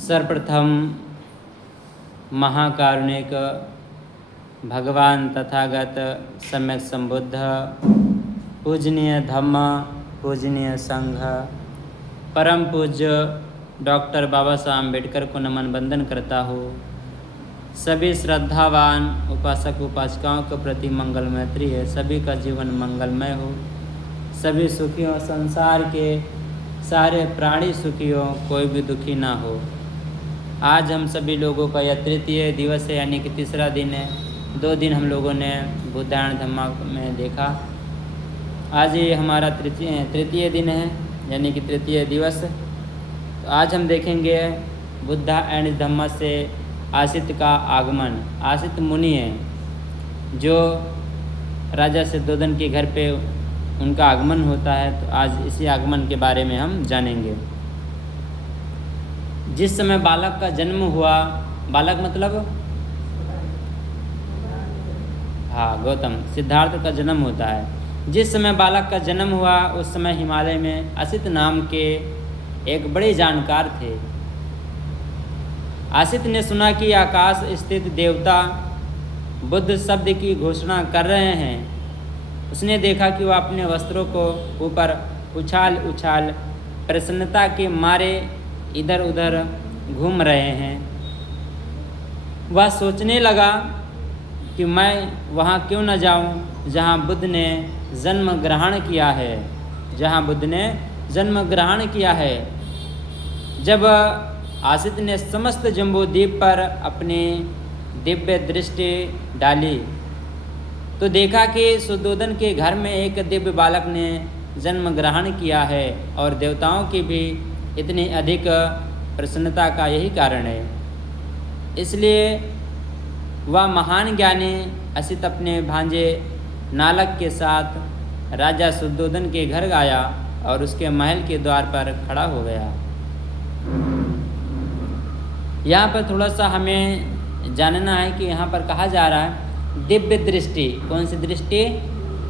सर्वप्रथम महाकारुणिक भगवान तथागत सम्यक संबुद्ध पूजनीय धम्म पूजनीय संघ परम पूज्य डॉक्टर बाबा साहब अम्बेडकर को नमन बंदन करता हूँ। सभी श्रद्धावान उपासक उपासिकाओं के प्रति मंगलमैत्री है। सभी का जीवन मंगलमय हो, सभी सुखी हो, संसार के सारे प्राणी सुखी हो, कोई भी दुखी ना हो। आज हम सभी लोगों का यह तृतीय दिवस है, यानी कि तीसरा दिन है। 2 दिन हम लोगों ने बुद्धायन धम्मा में देखा। आज ये हमारा तृतीय दिन है, यानी कि तृतीय दिवस। तो आज हम देखेंगे बुद्धायन धम्मा से आसित का आगमन। आसित मुनि है जो राजा सिद्धोधन के घर पे उनका आगमन होता है। तो आज इसी आगमन के बारे में हम जानेंगे। जिस समय बालक का जन्म हुआ, बालक मतलब गौतम सिद्धार्थ का जन्म होता है। जिस समय बालक का जन्म हुआ उस समय हिमालय में असित नाम के एक बड़े जानकार थे। आसित ने सुना कि आकाश स्थित देवता बुद्ध शब्द की घोषणा कर रहे हैं। उसने देखा कि वह अपने वस्त्रों को ऊपर उछाल उछाल प्रसन्नता के मारे इधर उधर घूम रहे हैं। वह सोचने लगा कि मैं वहाँ क्यों न जाऊँ जहाँ बुद्ध ने जन्म ग्रहण किया है, जहाँ बुद्ध ने जन्म ग्रहण किया है। जब आसित ने समस्त जम्बूद्वीप पर अपनी दिव्य दृष्टि डाली तो देखा कि शुद्धोधन के घर में एक दिव्य बालक ने जन्म ग्रहण किया है और देवताओं की भी इतनी अधिक प्रसन्नता का यही कारण है। इसलिए वह महान ज्ञानी असित अपने भांजे नालक के साथ राजा शुद्धोधन के घर आया और उसके महल के द्वार पर खड़ा हो गया। यहाँ पर थोड़ा सा हमें जानना है कि यहाँ पर कहा जा रहा है दिव्य दृष्टि। कौन सी दृष्टि?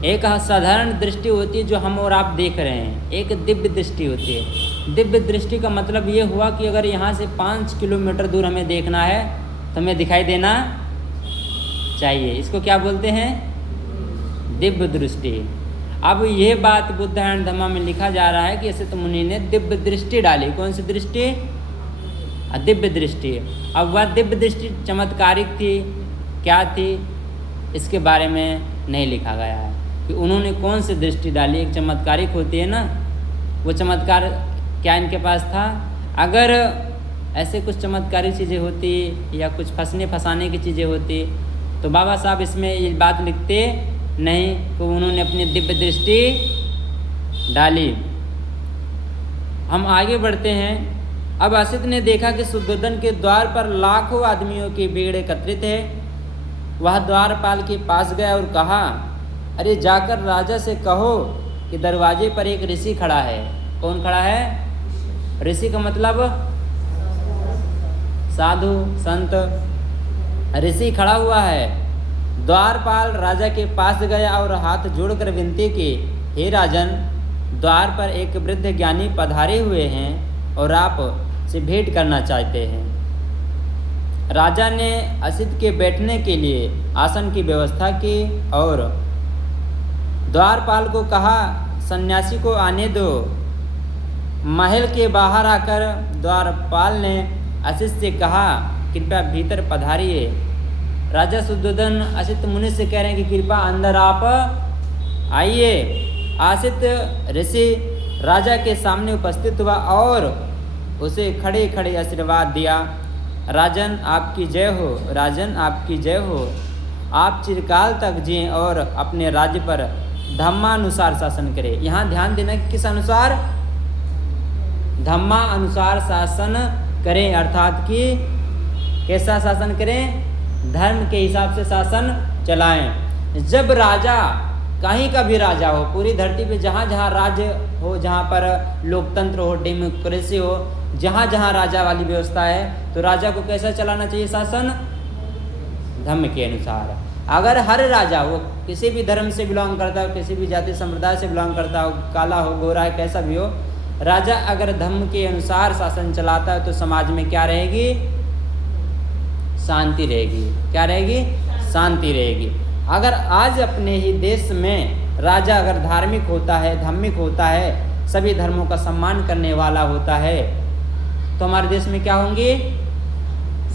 एक साधारण दृष्टि होती है जो हम और आप देख रहे हैं, एक दिव्य दृष्टि होती है। दिव्य दृष्टि का मतलब ये हुआ कि अगर यहाँ से 5 किलोमीटर दूर हमें देखना है तो हमें दिखाई देना चाहिए। इसको क्या बोलते हैं? दिव्य दृष्टि। अब ये बात बुद्धायन धम्मा में लिखा जा रहा है कि असित मुनि ने दिव्य दृष्टि डाली। कौन सी दृष्टि? दिव्य दृष्टि। अब वह दिव्य दृष्टि चमत्कारिक थी, क्या थी, इसके बारे में नहीं लिखा गया है कि उन्होंने कौन सी दृष्टि डाली। एक चमत्कारिक होती है ना, वो चमत्कार क्या इनके पास था? अगर ऐसे कुछ चमत्कारी चीज़ें होती या कुछ फंसने फंसाने की चीज़ें होती तो बाबा साहब इसमें ये बात लिखते नहीं कि उन्होंने अपनी दिव्य दृष्टि डाली। हम आगे बढ़ते हैं। अब असित ने देखा कि शुद्धोधन के द्वार पर लाखों आदमियों की भीड़ एकत्रित है। वह द्वारपाल के पास गया और कहा, अरे जाकर राजा से कहो कि दरवाजे पर एक ऋषि खड़ा है। कौन खड़ा है? ऋषि का मतलब साधु संत। ऋषि खड़ा हुआ है। द्वारपाल राजा के पास गया और हाथ जोड़कर विनती की, हे राजन, द्वार पर एक वृद्ध ज्ञानी पधारे हुए हैं और आप से भेंट करना चाहते हैं। राजा ने असित के बैठने के लिए आसन की व्यवस्था की और द्वारपाल को कहा, सन्यासी को आने दो। महल के बाहर आकर द्वारपाल ने असित से कहा, कृपया भीतर पधारिए। राजा शुद्धोधन असित मुनि से कह रहे हैं कि कृपया अंदर आप आइए। आसित ऋषि राजा के सामने उपस्थित हुआ और उसे खड़े खड़े आशीर्वाद दिया। राजन आपकी जय हो, राजन आपकी जय हो। आप चिरकाल तक जिएं और अपने राज्य पर धम्मानुसार शासन करें। यहाँ ध्यान देना कि किस अनुसार? धम्मा अनुसार शासन करें, अर्थात कि कैसा शासन करें? धर्म के हिसाब से शासन चलाएं। जब राजा, कहीं का भी राजा हो, पूरी धरती पे जहाँ जहाँ राज्य हो, जहाँ पर लोकतंत्र हो, डेमोक्रेसी हो, जहाँ जहाँ राजा वाली व्यवस्था है, तो राजा को कैसा चलाना चाहिए शासन? धर्म के अनुसार। अगर हर राजा वो किसी भी धर्म से बिलोंग करता हो, किसी भी जाति संप्रदाय से बिलोंग करता हो, काला हो गोरा है कैसा भी हो, राजा अगर धर्म के अनुसार शासन चलाता है तो समाज में क्या रहेगी? शांति रहेगी। क्या रहेगी? शांति रहेगी। अगर आज अपने ही देश में राजा अगर धार्मिक होता है, धार्मिक होता है, सभी धर्मों का सम्मान करने वाला होता है, तो हमारे देश में क्या होंगी?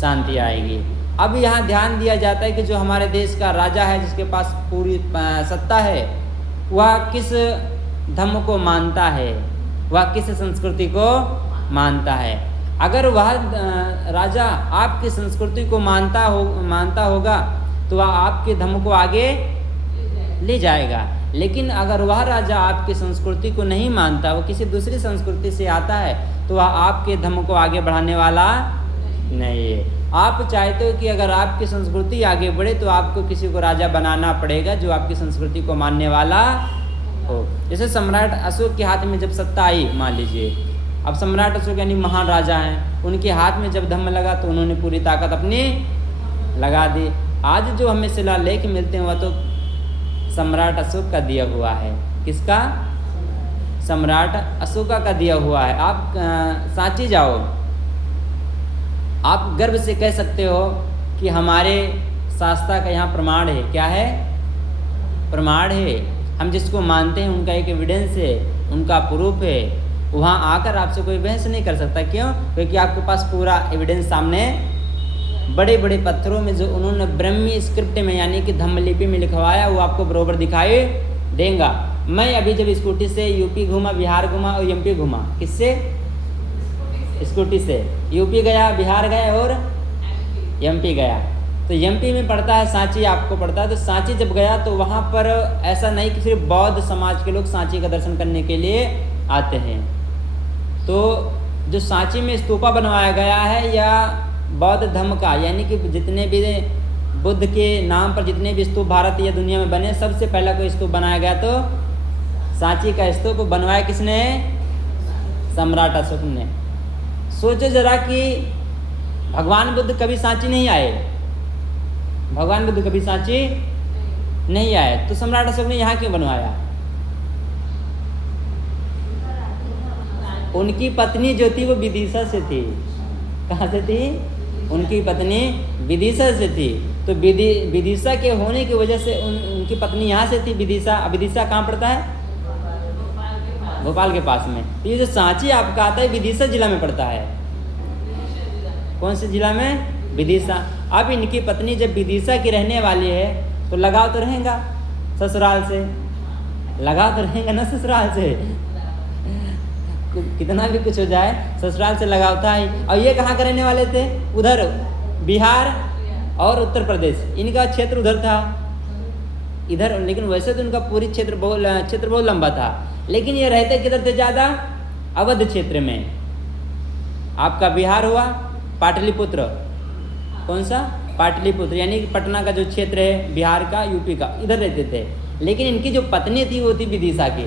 शांति आएगी। अब यहाँ ध्यान दिया जाता है कि जो हमारे देश का राजा है, जिसके पास पूरी सत्ता है, वह किस धर्म को मानता है, वह किस संस्कृति को मानता है। अगर वह राजा आपकी संस्कृति को मानता होगा तो वह आपके धर्म को आगे ले जाएगा। लेकिन अगर वह राजा आपकी संस्कृति को नहीं मानता, वो किसी दूसरी संस्कृति से आता है, तो वह आपके धर्म को आगे बढ़ाने वाला नहीं है। आप चाहते हो कि अगर आपकी संस्कृति आगे बढ़े तो आपको किसी को राजा बनाना पड़ेगा जो आपकी संस्कृति को मानने वाला हो। जैसे सम्राट अशोक के हाथ में जब सत्ता आई, मान लीजिए, अब सम्राट अशोक यानी महान राजा हैं, उनके हाथ में जब धर्म लगा तो उन्होंने पूरी ताकत अपनी लगा दी। आज जो हमें शिलालेख मिलते हैं वह तो सम्राट अशोक का दिया हुआ है। किसका? सम्राट अशोका का दिया हुआ है। आप सांची जाओ, आप गर्व से कह सकते हो कि हमारे शास्त्रा का यहाँ प्रमाण है। क्या है? प्रमाण है। हम जिसको मानते हैं उनका एक एविडेंस है, उनका प्रूफ है। वहाँ आकर आपसे कोई बहस नहीं कर सकता। क्यों? क्योंकि आपके पास पूरा एविडेंस सामने बड़े बड़े पत्थरों में जो उन्होंने ब्रह्मी स्क्रिप्ट में यानी कि धम्मलिपि में लिखवाया वो आपको बरोबर दिखाई देगा। मैं अभी जब स्कूटी से यूपी घूमा, बिहार घूमा और एमपी घूमा, किससे? स्कूटी से। यूपी गया, बिहार गया और एमपी गया। तो एमपी में पड़ता है सांची, आपको पड़ता है। तो सांची जब गया तो वहाँ पर ऐसा नहीं कि सिर्फ बौद्ध समाज के लोग सांची का दर्शन करने के लिए आते हैं। तो जो सांची में स्तूपा बनवाया गया है या बौद्ध धर्म का, यानी कि जितने भी बुद्ध के नाम पर जितने भी स्तूप भारत या दुनिया में बने, सबसे पहला कोई स्तूप बनाया गया तो सांची का स्तूप बनवाया किसने? सम्राट अशोक ने। सोचो जरा कि भगवान बुद्ध कभी सांची नहीं आए, भगवान बुद्ध कभी सांची नहीं आए, तो सम्राट अशोक ने यहाँ क्यों बनवाया? उनकी पत्नी जो थी वो विदिशा से थी। कहाँ से थी? उनकी पत्नी विदिशा से थी। तो विदिशा के होने की वजह से उनकी पत्नी यहाँ से थी। विदिशा कहाँ पड़ता है? भोपाल के पास में। तो ये जो सांची आपका आता है विदिशा जिला में पड़ता है। कौन से जिला में? विदिशा। अब इनकी पत्नी जब विदिशा की रहने वाली है तो लगाव तो रहेगा ससुराल से, लगाव तो रहेगा ना ससुराल से। कितना भी कुछ हो जाए ससुराल से लगाव था ही। और ये कहाँ के रहने वाले थे? उधर बिहार और उत्तर प्रदेश, इनका क्षेत्र उधर था इधर। लेकिन वैसे तो उनका पूरी क्षेत्र बहुत लंबा था, लेकिन ये रहते किधर थे ज़्यादा? अवध क्षेत्र में। आपका बिहार हुआ पाटलिपुत्र। कौन सा? पाटलिपुत्र, यानी कि पटना का जो क्षेत्र है बिहार का, यूपी का, इधर रहते थे। लेकिन इनकी जो पत्नी थी वो थी विदिशा की।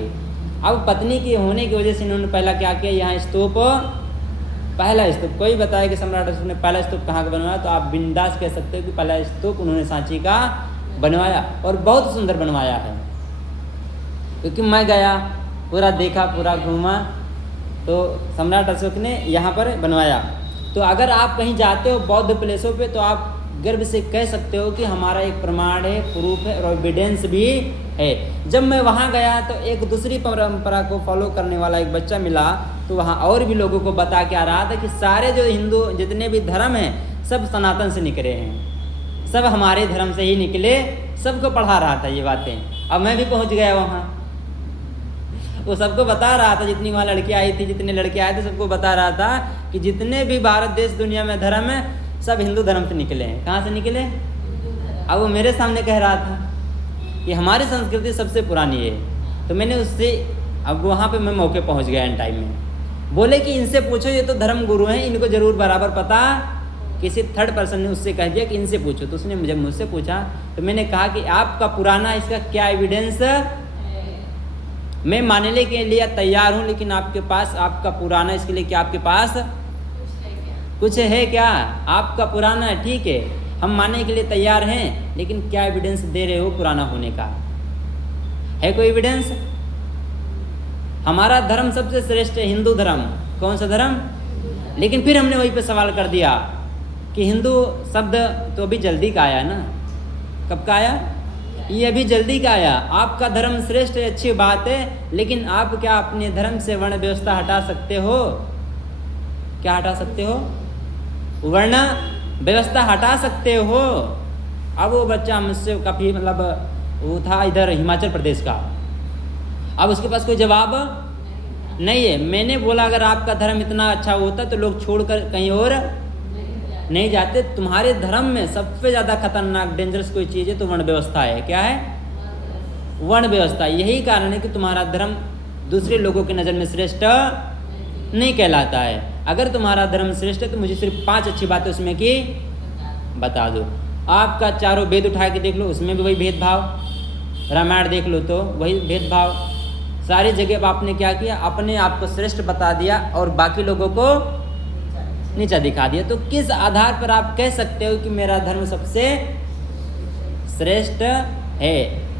अब पत्नी के होने की वजह से इन्होंने पहला क्या किया? यहाँ स्तूप, पहला स्तूप, कोई बताया कि सम्राट अशोक ने पहला स्तूप कहाँ का बनवाया, तो आप बिंदास कह सकते हो कि पहला स्तूप उन्होंने सांची का बनवाया, और बहुत सुंदर बनवाया है। क्योंकि मैं गया, पूरा देखा, पूरा घूमा, तो सम्राट अशोक ने यहाँ पर बनवाया। तो अगर आप कहीं जाते हो बौद्ध प्लेसों पे तो आप गर्व से कह सकते हो कि हमारा एक प्रमाण है, प्रूफ है और एविडेंस भी है। जब मैं वहाँ गया तो एक दूसरी परंपरा को फॉलो करने वाला एक बच्चा मिला, तो वहाँ और भी लोगों को बता के आ रहा था कि सारे जो हिंदू जितने भी धर्म हैं सब सनातन से निकले हैं, सब हमारे धर्म से ही निकले, सबको पढ़ा रहा था ये बातें। अब मैं भी पहुँच गया वहाँ, वो सबको बता रहा था, जितनी वहाँ लड़कियाँ आई थी, जितने लड़के आए थे, सबको बता रहा था कि जितने भी भारत देश दुनिया में धर्म है सब हिंदू धर्म से निकले हैं। कहाँ से निकले? अब वो मेरे सामने कह रहा था कि हमारी संस्कृति सबसे पुरानी है। तो मैंने उससे, अब वहाँ पे मैं मौके पहुँच गया इन टाइम में। बोले कि इनसे पूछो, ये तो धर्म गुरु हैं, इनको ज़रूर बराबर पता। किसी थर्ड पर्सन ने उससे कह दिया कि इनसे पूछो। तो उसने जब मुझसे पूछा तो मैंने कहा कि आपका पुराना इसका क्या एविडेंस? मैं मानने के लिए तैयार हूँ, लेकिन आपके पास आपका पुराना, इसके लिए क्या आपके पास कुछ है क्या? आपका पुराना है, ठीक है, हम मानने के लिए तैयार हैं, लेकिन क्या एविडेंस दे रहे हो पुराना होने का? है कोई एविडेंस? हमारा धर्म सबसे श्रेष्ठ है हिंदू धर्म। कौन सा धर्म? लेकिन फिर हमने वहीं पे सवाल कर दिया कि हिंदू शब्द तो अभी जल्दी का आया ना। कब का आया? ये अभी जल्दी का आया। आपका धर्म श्रेष्ठ है, अच्छी बात है, लेकिन आप क्या अपने धर्म से वर्ण व्यवस्था हटा सकते हो? क्या हटा सकते हो? वर्ण व्यवस्था हटा सकते हो। अब वो बच्चा मुझसे काफ़ी मतलब वो था इधर हिमाचल प्रदेश का, अब उसके पास कोई जवाब नहीं है। मैंने बोला अगर आपका धर्म इतना अच्छा होता तो लोग छोड़कर कहीं और नहीं जाते। तुम्हारे धर्म में सबसे ज़्यादा खतरनाक डेंजरस कोई चीज़ है तो वर्ण व्यवस्था है। क्या है? वर्ण व्यवस्था। यही कारण है कि तुम्हारा धर्म दूसरे लोगों की नज़र में श्रेष्ठ नहीं कहलाता है। अगर तुम्हारा धर्म श्रेष्ठ है तो मुझे सिर्फ 5 अच्छी बातें उसमें की बता दो। आपका चारों वेद उठा के देख लो, उसमें भी वही भेदभाव। रामायण देख लो तो वही भेदभाव। सारी जगह आपने क्या किया? अपने आप को श्रेष्ठ बता दिया और बाकी लोगों को नीचा दिखा दिया। तो किस आधार पर आप कह सकते हो कि मेरा धर्म सबसे श्रेष्ठ है?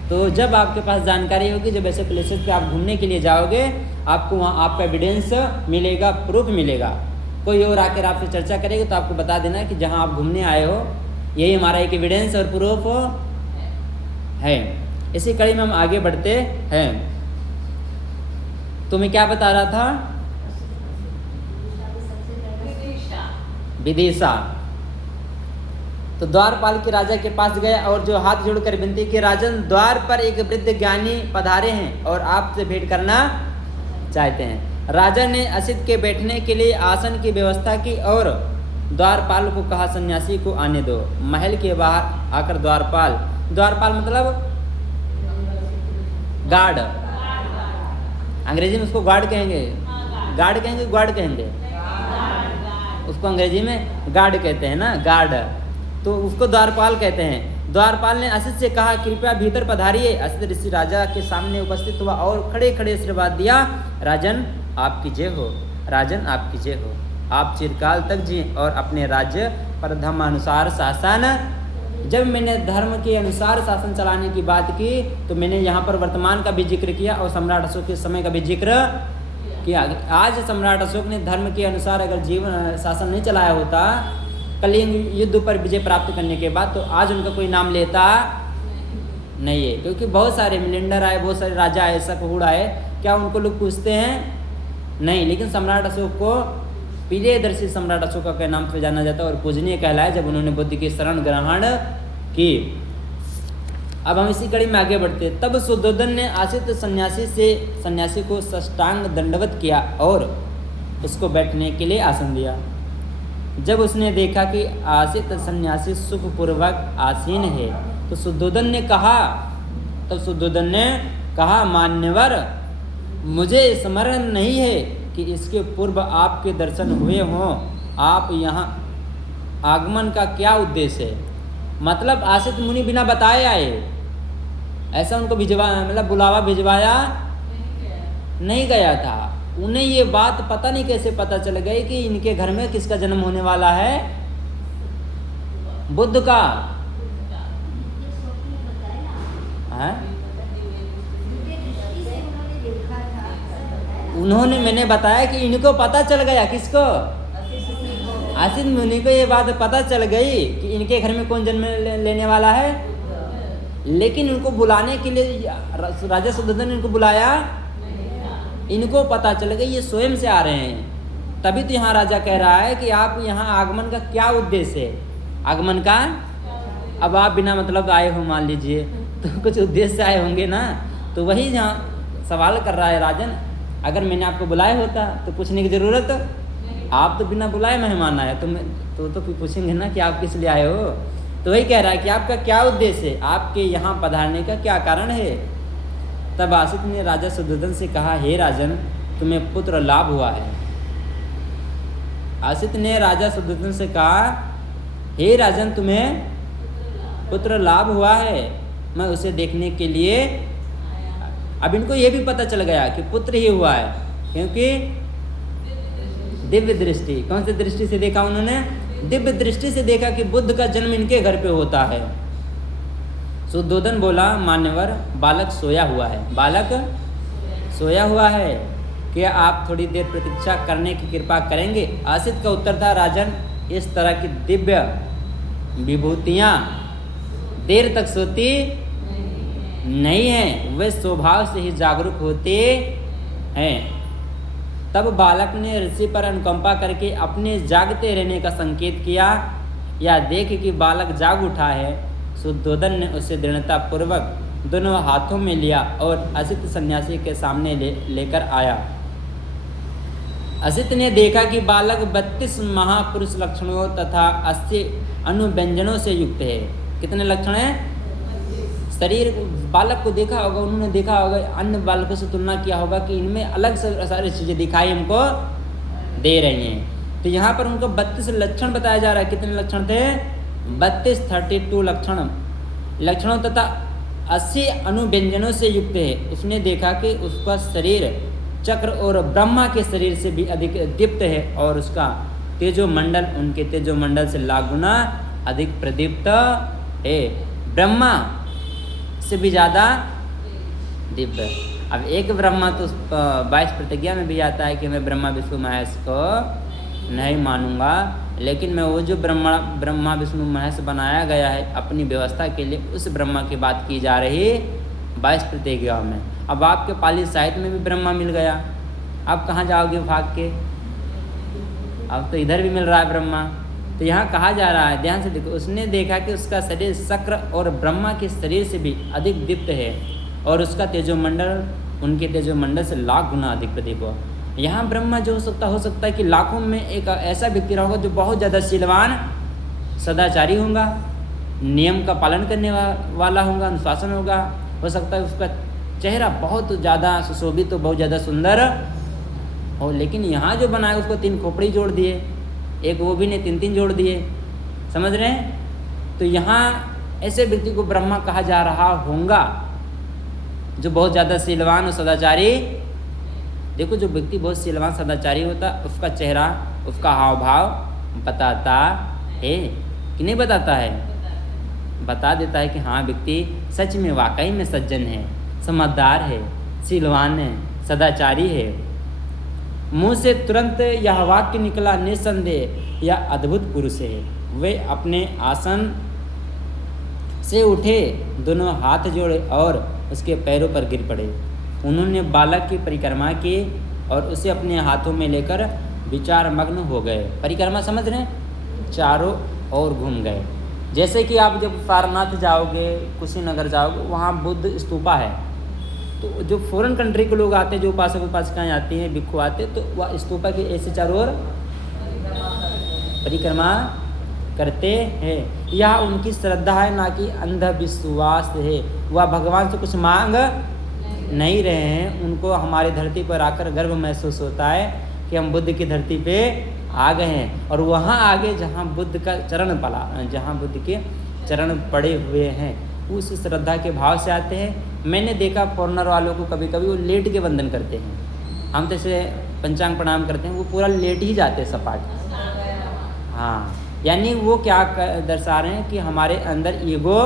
तो जब आपके पास जानकारी होगी, जब ऐसे प्लेसेस पे आप घूमने के लिए जाओगे, आपको वहाँ आपका एविडेंस मिलेगा, प्रूफ मिलेगा। कोई और आकर आपसे चर्चा करेगा तो आपको बता देना कि जहाँ आप घूमने आए हो यही हमारा एक एविडेंस और प्रूफ है। इसी कड़ी में हम आगे बढ़ते हैं। तो मैं क्या बता रहा था? विदिशा। तो द्वारपाल के राजा के पास गए और जो हाथ जोड़कर विनती की, राजन द्वार पर एक वृद्ध ज्ञानी पधारे हैं और आपसे भेंट करना चाहते हैं। राजा ने असित के बैठने के लिए आसन की व्यवस्था की और द्वारपाल को कहा सन्यासी को आने दो। महल के बाहर आकर द्वारपाल मतलब गार्ड, अंग्रेजी में उसको गार्ड कहेंगे, गार्ड कहेंगे, गार्ड कहेंगे उसको, अंग्रेजी में गार्ड कहते हैं ना, गार्ड। तो उसको द्वारपाल कहते हैं। द्वारपाल ने असित से कहा कृपया भीतर पधारिए। असित ऋषि राजा के सामने उपस्थित हुआ और खड़े खड़े आशीर्वाद दिया। राजन आपकी जय हो, राजन आपकी जय हो। आप चिरकाल तक जिए और अपने राज्य पर धर्मानुसार शासन। जब मैंने धर्म के अनुसार शासन चलाने की बात की तो मैंने यहाँ पर वर्तमान का भी जिक्र किया और सम्राट अशोक के समय का भी जिक्र किया। आज सम्राट अशोक ने धर्म के अनुसार अगर जीवन शासन नहीं चलाया होता कलिंग युद्ध पर विजय प्राप्त करने के बाद, तो आज उनका कोई नाम लेता नहीं है। क्योंकि बहुत सारे मिलिंडर आए, बहुत सारे राजा आए, शकहुड़ आए, क्या उनको लोग पूछते हैं? नहीं। लेकिन सम्राट अशोक को पीलेदर्शी सम्राट अशोक के नाम से जाना जाता है और पूजनीय कहलाया जब उन्होंने बुद्ध की शरण ग्रहण की। अब हम इसी कड़ी में आगे बढ़ते। तब शुद्धोधन ने आसित सन्यासी को साष्टांग दंडवत किया और उसको बैठने के लिए आसन दिया। जब उसने देखा कि आसित सन्यासी सुखपूर्वक आसीन है तो शुद्धोधन ने कहा मान्यवर, मुझे स्मरण नहीं है कि इसके पूर्व आपके दर्शन हुए हों। आप यहाँ आगमन का क्या उद्देश्य है? मतलब आसित मुनि बिना बताए आए, ऐसा उनको बुलावा भिजवाया नहीं गया था। उन्हें ये बात पता नहीं कैसे पता चल गई कि इनके घर में किसका जन्म होने वाला है? बुद्ध का। है? मैंने बताया कि इनको पता चल गया। किसको? आसित मुनि को ये बात पता चल गई कि इनके घर में कौन जन्म लेने वाला है। लेकिन उनको बुलाने के लिए राजा शुद्धोधन ने इनको बुलाया, इनको पता चल गई ये स्वयं से आ रहे हैं। तभी तो यहाँ राजा कह रहा है कि आप यहाँ आगमन का क्या उद्देश्य है? आगमन का, अब आप बिना मतलब आए हो मान लीजिए तो कुछ उद्देश्य से आए होंगे ना। तो वही यहाँ सवाल कर रहा है राजन, अगर मैंने आपको बुलाया होता तो पूछने की ज़रूरत, आप तो बिना बुलाए मेहमान आए तो पूछेंगे ना कि आप किस लिए आए हो। तो वही कह रहा है कि आपका क्या उद्देश्य है, आपके यहाँ पधारने का क्या कारण है। तब आसित ने राजा शुद्धोधन से कहा, हे राजन, तुम्हें पुत्र लाभ हुआ है। आसित ने राजा शुद्धोधन से कहा, हे राजन, तुम्हें पुत्र लाभ हुआ है, मैं उसे देखने के लिए। अब इनको ये भी पता चल गया कि पुत्र ही हुआ है, क्योंकि दिव्य दृष्टि, कौन सी दृष्टि से देखा उन्होंने? दिव्य दृष्टि से देखा कि बुद्ध का जन्म इनके घर पे होता है। शुद्धोधन बोला, मान्यवर, बालक सोया हुआ है। बालक सोया हुआ है। क्या आप थोड़ी देर प्रतीक्षा करने की कृपा करेंगे? असित का उत्तर था, राजन, इस तरह की दिव्य विभूतियाँ देर तक सोती नहीं है, वे स्वभाव से ही जागरूक होते हैं। तब बालक ने ऋषि पर अनुकंपा करके अपने जागते रहने का संकेत किया। या देख कि बालक जाग उठा है, शुद्धोदन ने उसे दृढ़ता पूर्वक दोनों हाथों में लिया और असित सन्यासी के सामने लेकर आया। असित ने देखा कि बालक 32 महापुरुष लक्षणों तथा 80 अनुव्यंजनों से युक्त है। कितने लक्षण हैं? शरीर बालक को देखा होगा, उन्होंने देखा होगा, अन्य बालकों से तुलना किया होगा कि इनमें अलग से सारी चीज़ें दिखाई हमको दे रही हैं। तो यहाँ पर उनको 32 लक्षण बताया जा रहा है। कितने लक्षण थे? 32 लक्षणों तथा 80 अनुव्यंजनों से युक्त है। उसने देखा कि उसका शरीर चक्र और ब्रह्मा के शरीर से भी अधिक दीप्त है और उसका तेजोमंडल उनके तेजोमंडल से लाख गुना अधिक प्रदीप्त है, ब्रह्मा से भी ज़्यादा दिव्य। अब एक ब्रह्मा तो 22 प्रतिज्ञा में भी आता है कि मैं ब्रह्मा विष्णु महेश को नहीं मानूंगा, लेकिन मैं वो जो ब्रह्मा विष्णु महेश बनाया गया है अपनी व्यवस्था के लिए, उस ब्रह्मा की बात की जा रही 22 प्रतिज्ञा में। अब आपके पाली साहित्य में भी ब्रह्मा मिल गया, आप कहाँ जाओगे भाग के? अब तो इधर भी मिल रहा है ब्रह्मा। तो यहाँ कहा जा रहा है, ध्यान से देखो, उसने देखा कि उसका शरीर शक्र और ब्रह्मा के शरीर से भी अधिक दीप्त है और उसका तेजोमंडल उनके तेजोमंडल से लाख गुना अधिक प्रदीप हो। यहाँ ब्रह्मा जो हो सकता है कि लाखों में एक ऐसा व्यक्ति होगा जो बहुत ज़्यादा शीलवान सदाचारी होगा, नियम का पालन करने वाला होगा, अनुशासन होगा। हो सकता है उसका चेहरा बहुत ज़्यादा सुशोभित, तो बहुत ज़्यादा सुंदर हो, लेकिन यहाँ जो बनाया उसको 3 खोपड़ी जोड़ दिए, एक वो भी ने 3 जोड़ दिए। समझ रहे हैं? तो यहाँ ऐसे व्यक्ति को ब्रह्मा कहा जा रहा होगा जो बहुत ज़्यादा शीलवान और सदाचारी। देखो, जो व्यक्ति बहुत शीलवान सदाचारी होता, उसका चेहरा, उसका हाव भाव बताता है कि नहीं बताता है? बता देता है कि हाँ, व्यक्ति सच में वाकई में सज्जन है, समझदार है, शीलवान है, सदाचारी है। मुंह से तुरंत यह वाक्य निकला, निस्संदेह यह अद्भुत पुरुष है। वे अपने आसन से उठे, दोनों हाथ जोड़े और उसके पैरों पर गिर पड़े। उन्होंने बालक की परिक्रमा की और उसे अपने हाथों में लेकर विचार मग्न हो गए। परिक्रमा समझ रहे हैं? चारों ओर घूम गए। जैसे कि आप जब सारनाथ जाओगे, कुशीनगर जाओगे, वहाँ बुद्ध स्तूपा है, तो जो फॉरेन कंट्री के लोग आते हैं, जो उपासक उपासिकाएँ आती हैं, भिक्षु आते, तो वह स्तूपा के ऐसे चारों ओर परिक्रमा करते हैं। यह उनकी श्रद्धा है, ना कि अंधविश्वास है। वह भगवान से कुछ मांग नहीं रहे हैं। उनको हमारी धरती पर आकर गर्व महसूस होता है कि हम बुद्ध की धरती पे आ गए हैं, और वहाँ आगे जहाँ बुद्ध का चरण पड़ा, जहाँ बुद्ध के चरण पड़े हुए हैं, उस श्रद्धा के भाव से आते हैं। मैंने देखा फॉरनर वालों को कभी कभी वो लेट के वंदन करते हैं। हम जैसे पंचांग प्रणाम करते हैं, वो पूरा लेट ही जाते हैं सपाट। हाँ, यानी वो क्या दर्शा रहे हैं कि हमारे अंदर ईगो,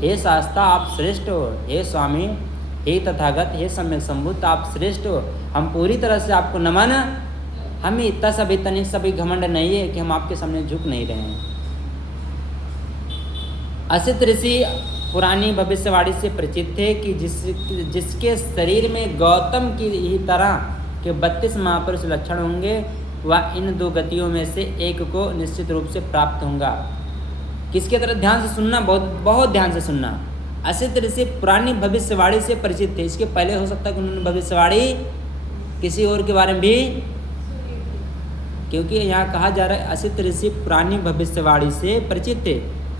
हे शास्ता आप श्रेष्ठ हो, हे स्वामी, हे तथागत, हे सम्यक संबुद्ध आप श्रेष्ठ हो, हम पूरी तरह से आपको नमन। हमें इतना सभी तनिक सभी घमंड नहीं है कि हम आपके सामने झुक नहीं रहे हैं। असित ऋषि पुरानी भविष्यवाणी से परिचित थे कि जिसके शरीर में गौतम की ही तरह के 32 महापुरुष लक्षण होंगे, वह इन 2 गतियों में से एक को निश्चित रूप से प्राप्त होगा। किसके तरह? ध्यान से सुनना, बहुत ध्यान से सुनना। असित ऋषि पुरानी भविष्यवाणी से परिचित थे। इसके पहले हो सकता है कि उन्होंने भविष्यवाणी किसी और के बारे में भी, क्योंकि यहाँ कहा जा रहा है असित ऋषि पुरानी भविष्यवाणी से परिचित थे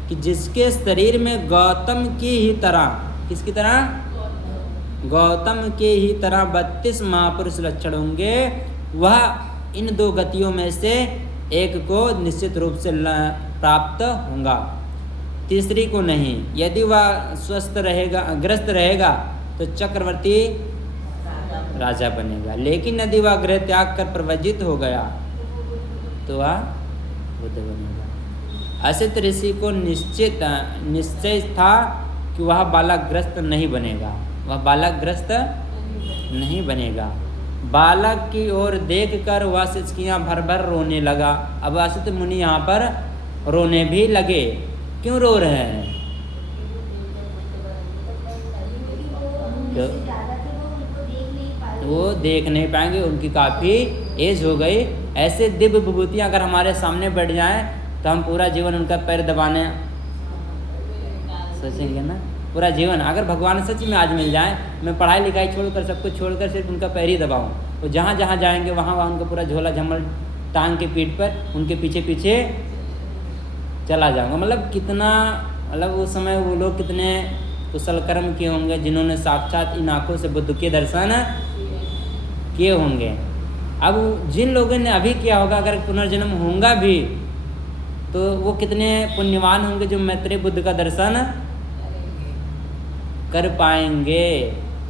कि जिसके शरीर में गौतम की ही तरह, किसकी तरह? गौतम के ही तरह 32 महापुरुष लक्षण होंगे, वह इन 2 गतियों में से एक को निश्चित रूप से प्राप्त होगा, तीसरी को नहीं। यदि वह स्वस्थ रहेगा, ग्रस्त रहेगा, तो चक्रवर्ती राजा बनेगा, लेकिन यदि वह गृह त्याग कर प्रवजित हो गया तो वह बुद्ध बनेगा। असित ऋषि को निश्चय था कि वह बालकग्रस्त नहीं बनेगा, वह बालकग्रस्त नहीं बनेगा। बालक की ओर देखकर वह सिसकियां भर भर रोने लगा। अब असित मुनि यहाँ पर रोने भी लगे। क्यों रो रहे हैं? वो देख नहीं पाएंगे, उनकी काफ़ी एज हो गई। ऐसे दिव्य विभूतियाँ अगर हमारे सामने बैठ जाएं तो हम पूरा जीवन उनका पैर दबाने सोचेंगे ना। पूरा जीवन अगर भगवान सच में आज मिल जाए, मैं पढ़ाई लिखाई छोड़कर सब कुछ छोड़कर सिर्फ उनका पैर ही दबाऊँ, तो जहाँ जहाँ जाएंगे वहाँ वहाँ उनका पूरा झोला झम्मल टांग के पीठ पर उनके पीछे पीछे चला जाऊँगा। मतलब कितना, मतलब उस समय वो लोग कितने कुशल कर्म किए होंगे जिन्होंने साक्षात इन आँखों से बुद्ध के दर्शन किए होंगे। अब जिन लोगों ने अभी किया होगा, अगर पुनर्जन्म होगा भी तो वो कितने पुण्यवान होंगे जो मैत्रेय बुद्ध का दर्शन कर पाएंगे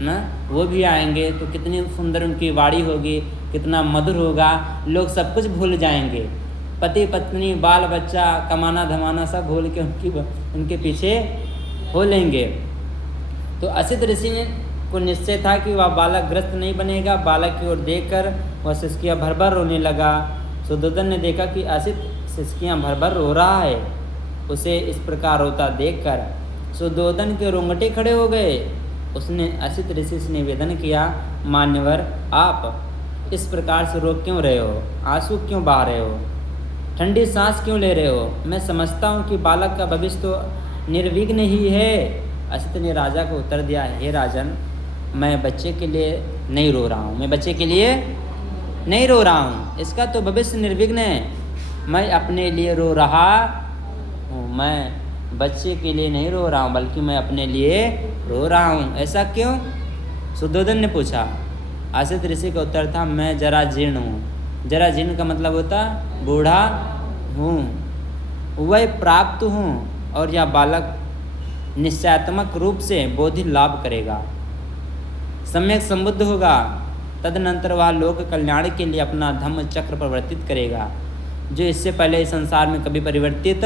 ना। वो भी आएंगे तो कितनी सुंदर उनकी वाणी होगी, कितना मधुर होगा। लोग सब कुछ भूल जाएंगे, पति पत्नी बाल बच्चा कमाना धमाना सब भूल के उनके पीछे हो लेंगे। तो असित ऋषि ने को निश्चय था कि वह बालक ग्रस्त नहीं बनेगा। बालक की ओर देखकर वह सिसकियां भर भर रोने लगा। सुद्धोधन ने देखा कि असित सिसकियां भर भर रो रहा है। उसे इस प्रकार रोता देखकर सुद्धोधन के रोंगटे खड़े हो गए। उसने असित ऋषि से निवेदन किया, मान्यवर आप इस प्रकार से रो क्यों रहे हो? आंसू क्यों बहा रहे हो? ठंडी सांस क्यों ले रहे हो? मैं समझता हूँ कि बालक का भविष्य तो निर्विघ्न ही है। असित ने राजा को उत्तर दिया, हे राजन, मैं बच्चे के लिए नहीं रो रहा हूँ, मैं बच्चे के लिए नहीं रो रहा हूँ, इसका तो भविष्य निर्विघ्न है। मैं अपने लिए रो रहा हूँ, मैं बच्चे के लिए नहीं रो रहा हूँ, बल्कि मैं अपने लिए रो रहा हूँ। ऐसा क्यों? सुद्धोधन ने पूछा। असित ऋषि का उत्तर था, मैं जरा जीर्ण हूँ। जरा जीर्ण का मतलब होता बूढ़ा हूँ, वह प्राप्त हूँ, और यह बालक निश्चयात्मक रूप से बोधि लाभ करेगा, सम्यक संबुद्ध होगा। तदनंतर वह लोक कल्याण के लिए अपना धम्म चक्र परिवर्तित करेगा, जो इससे पहले इस संसार में कभी परिवर्तित।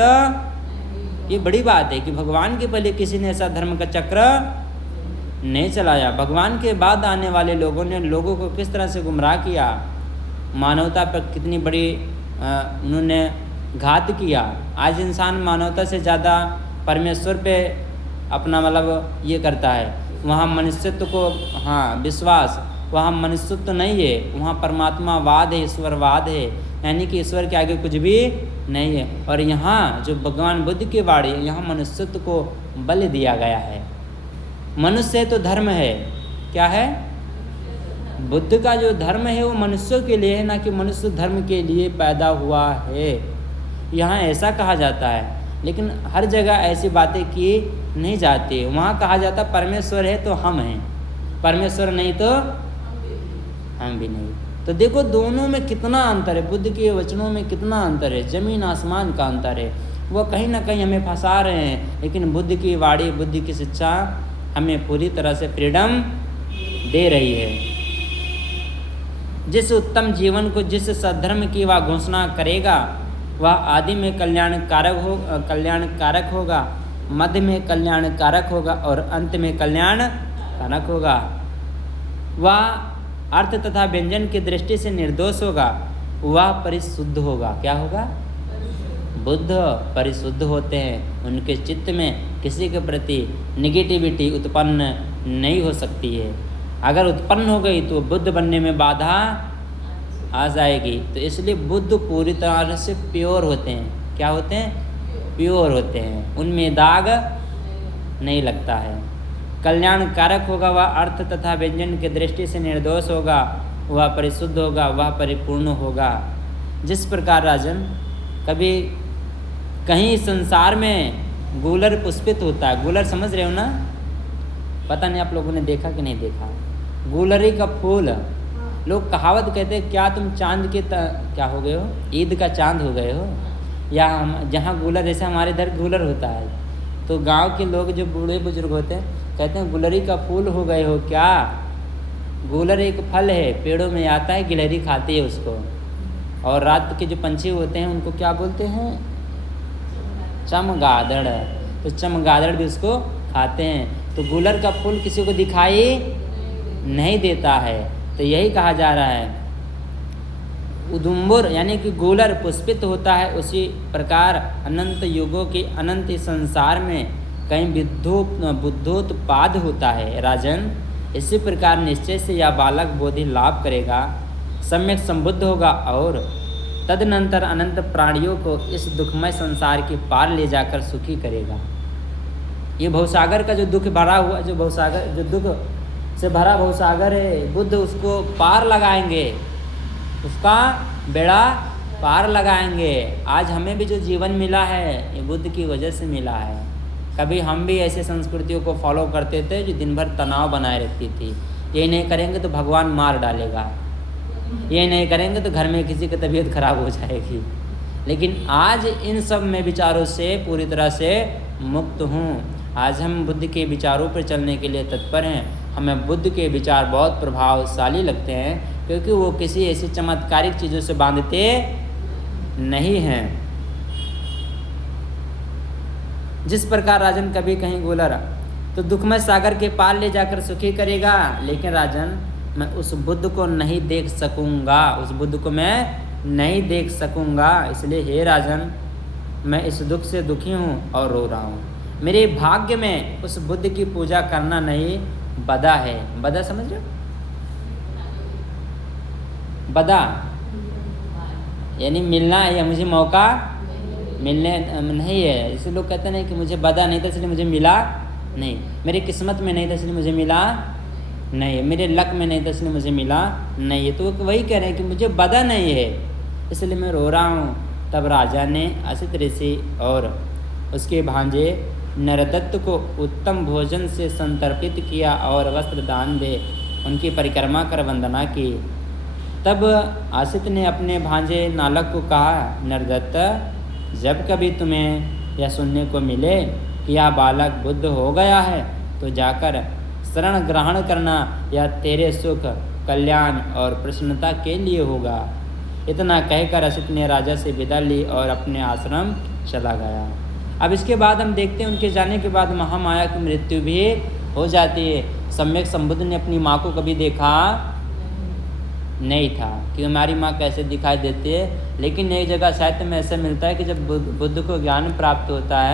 ये बड़ी बात है कि भगवान के पहले किसी ने ऐसा धर्म का चक्र नहीं चलाया। भगवान के बाद आने वाले लोगों ने लोगों को किस तरह से गुमराह किया, मानवता पर कितनी बड़ी उन्होंने घात किया। आज इंसान मानवता से ज़्यादा परमेश्वर पे अपना मतलब ये करता है। वहाँ मनुष्यत्व को विश्वास, वहाँ मनुष्यत्व नहीं है, वहाँ परमात्मावाद है, ईश्वरवाद है, यानी कि ईश्वर के आगे कुछ भी नहीं है। और यहाँ जो भगवान बुद्ध की वाणी, यहाँ मनुष्यत्व को बल दिया गया है। मनुष्य तो धर्म है, क्या है? बुद्ध का जो धर्म है वो मनुष्यों के लिए है, ना कि मनुष्य धर्म के लिए पैदा हुआ है। यहाँ ऐसा कहा जाता है, लेकिन हर जगह ऐसी बातें की नहीं जाती। वहाँ कहा जाता परमेश्वर है तो हम हैं, परमेश्वर नहीं तो हम भी नहीं। तो देखो दोनों में कितना अंतर है, बुद्ध के वचनों में कितना अंतर है, जमीन आसमान का अंतर है। वो कहीं ना कहीं हमें फंसा रहे हैं, लेकिन बुद्ध की वाणी, बुद्ध की शिक्षा हमें पूरी तरह से फ्रीडम दे रही है। जिस उत्तम जीवन को, जिस सद्धर्म की वह घोषणा करेगा, वह आदि में कल्याणकारक होगा, मध्य में कल्याणकारक होगा और अंत में कल्याणकारक होगा। वह अर्थ तथा व्यंजन की दृष्टि से निर्दोष होगा, वह परिशुद्ध होगा। क्या होगा? बुद्ध परिशुद्ध होते हैं, उनके चित्त में किसी के प्रति निगेटिविटी उत्पन्न नहीं हो सकती है। अगर उत्पन्न हो गई तो बुद्ध बनने में बाधा आ जाएगी। तो इसलिए बुद्ध पूरी तरह से प्योर होते हैं। क्या होते हैं? प्योर होते हैं, उनमें दाग नहीं लगता है। कल्याणकारक होगा, वह अर्थ तथा व्यंजन की दृष्टि से निर्दोष होगा, वह परिशुद्ध होगा, वह परिपूर्ण होगा। जिस प्रकार राजन कभी कहीं संसार में गूलर पुष्पित होता है, गूलर समझ रहे हो ना? पता नहीं आप लोगों ने देखा कि नहीं देखा। गूलरी का फूल, लोग कहावत कहते हैं, क्या तुम चांद के क्या हो गए हो, ईद का चांद हो गए हो। या हम जहाँ गूलर, जैसे हमारे इधर गूलर होता है, तो गांव के लोग जो बूढ़े बुजुर्ग होते हैं कहते हैं गुलरी का फूल हो गए हो क्या। गूलर एक फल है, पेड़ों में आता है, गिलहरी खाती है उसको। और रात के जो पंछी होते हैं उनको क्या बोलते हैं? चमगादड़। तो चमगादड़ भी उसको खाते हैं। तो गूलर का फूल किसी को दिखाई नहीं देता है। तो यही कहा जा रहा है, उदुम्बर यानी कि गोलर पुष्पित होता है, उसी प्रकार अनंत युगों के अनंत संसार में कहीं बुद्धोत्पाद होता है। राजन, इसी प्रकार निश्चय से यह बालक बोधि लाभ करेगा, सम्यक संबुद्ध होगा और तदनंतर अनंत प्राणियों को इस दुखमय संसार के पार ले जाकर सुखी करेगा। ये भवसागर का जो दुख भरा हुआ, जो दुख से भरा भवसागर है, बुद्ध उसको पार लगाएंगे, उसका बेड़ा पार लगाएंगे। आज हमें भी जो जीवन मिला है ये बुद्ध की वजह से मिला है। कभी हम भी ऐसे संस्कृतियों को फॉलो करते थे जो दिन भर तनाव बनाए रखती थी। ये नहीं करेंगे तो भगवान मार डालेगा, ये नहीं करेंगे तो घर में किसी की तबीयत खराब हो जाएगी। लेकिन आज इन सब में विचारों से पूरी तरह से मुक्त हूँ। आज हम बुद्ध के विचारों पर चलने के लिए तत्पर हैं। हमें बुद्ध के विचार बहुत प्रभावशाली लगते हैं, क्योंकि वो किसी ऐसी चमत्कारिक चीज़ों से बांधते नहीं हैं। जिस प्रकार राजन कभी कहीं गोलर तो दुखमय सागर के पार ले जाकर सुखी करेगा, लेकिन राजन मैं उस बुद्ध को नहीं देख सकूँगा, उस बुद्ध को मैं नहीं देख सकूँगा। इसलिए हे राजन, मैं इस दुख से दुखी हूँ और रो रहा हूँ। मेरे भाग्य में उस बुद्ध की पूजा करना नहीं बदा है। बदा समझ रहे हो? बदा यानी मिलना है, या मुझे मौका मिलने नहीं है। इसलिए लोग कहते हैं कि मुझे बदा नहीं था इसलिए मुझे मिला नहीं, मेरी किस्मत में नहीं था इसलिए मुझे मिला नहीं, मेरे लक में नहीं था इसलिए मुझे मिला नहीं है। तो वही कह रहे हैं कि मुझे बदा नहीं है इसलिए मैं रो रहा हूँ। तब राजा ने असित ऋषि और उसके भांजे नरदत्त को उत्तम भोजन से संतर्पित किया और वस्त्र दान दे उनकी परिक्रमा कर वंदना की। तब आसित ने अपने भांजे नालक को कहा, नरदत्त, जब कभी तुम्हें यह सुनने को मिले कि यह बालक बुद्ध हो गया है तो जाकर शरण ग्रहण करना, यह तेरे सुख, कल्याण और प्रसन्नता के लिए होगा। इतना कहकर असित ने राजा से विदा ली और अपने आश्रम चला गया। अब इसके बाद हम देखते हैं, उनके जाने के बाद महामाया की मृत्यु भी हो जाती है। सम्यक संबुद्ध ने अपनी माँ को कभी देखा नहीं था कि हमारी माँ कैसे दिखाई देती है, लेकिन एक जगह साहित्य में ऐसा मिलता है कि जब बुद्ध को ज्ञान प्राप्त होता है